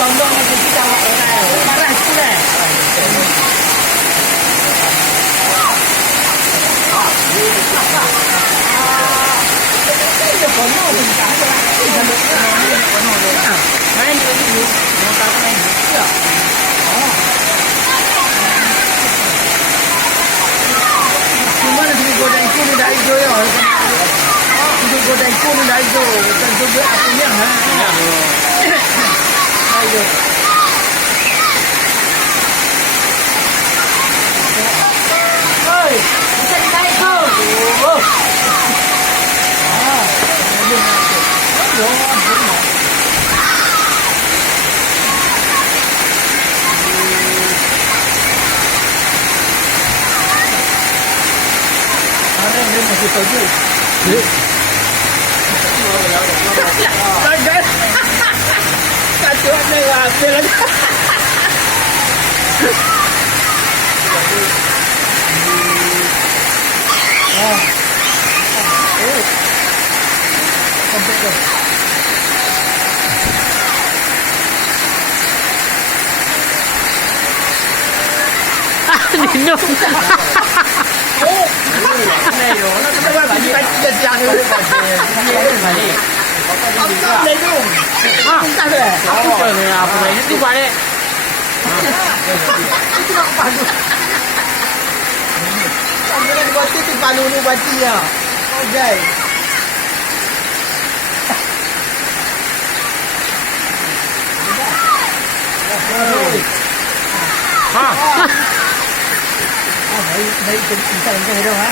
tolong aku kita orang. Marah tu dah. Dia kono pun tak ada. Kono tu. Main dulu. Mau tak main. Ya. Oh. Cuma nak goreng ku ni dah hijau ya. Untuk goreng ku ni dah hijau. Bukan juga apinya. Ayo. Oi, bisa ditarik tu. Oh. Dia masih tahu. Bagai. Kacau ni apa lagi? Sampai ke. Minum. Oh. Này rồi, nó có ba bạn tay chặt luôn bạn. Này. Không lấy luôn. Không ta rồi. Trời ơi, apa ini tu balik. Kamu nak buat tu palu ni bati ya. Okey. Ha. Đây chúng ta làm cái đâu hả?